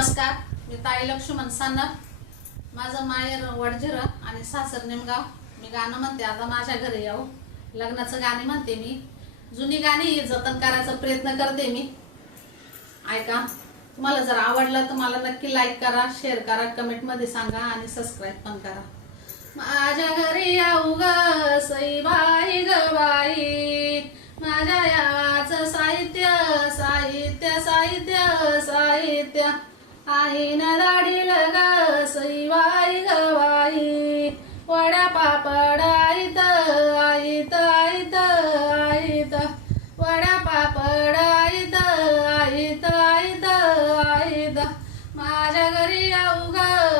नमस्कार मी ताई लक्ष्मण सान्नर माझं माहेर वडझिरं आणि सासर निमगाव. मी गाणं म्हणते आता माझ्या घरी येऊ. लग्नाचं गाणी म्हणते मी. जुनी गाणी जतन करायचा प्रयत्न करते मी. ऐका तुम्हाला जर आवडलं तर मला नक्की लाईक करा शेअर करा कमेंटमध्ये सांगा आणि सबस्क्राईब पण करा. माझ्या घरी येऊ ग सईबाई ग बाई. माझ्या यावाचं साहित्य साहित्य साहित्य साहित्य. आईनं दाडील लगा सईवाई गवाई. वडा पापड आईत आईत आईत आईत. वडा पापड आईत आईत आईत आईत. माझ्या घरी येऊ ग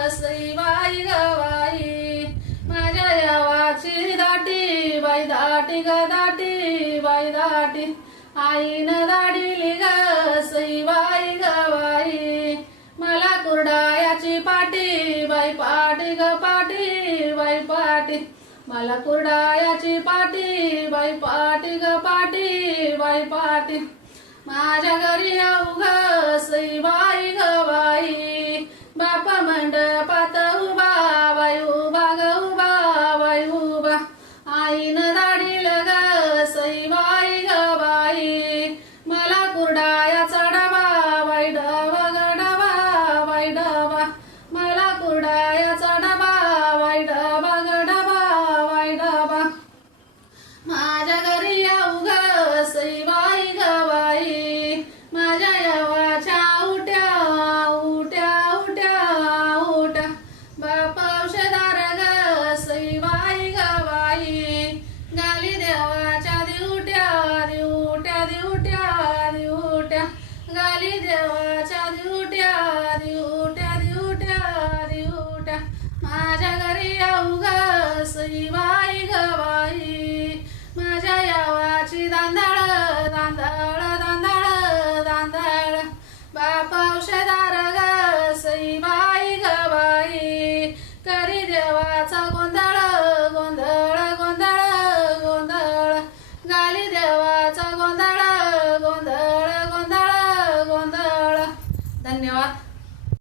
सईबाई गवाई. माझ्या यावाची दाटी बाई दाटी ग दाटी बाई दाटी. आईनं न दाटी मला कोरडायाची पाटी बाई पाटी ग पाटी बाई पाटी. माझ्या घरी अवघ सई बाई ग बाई. ചതികൂട്ടാതിയോ は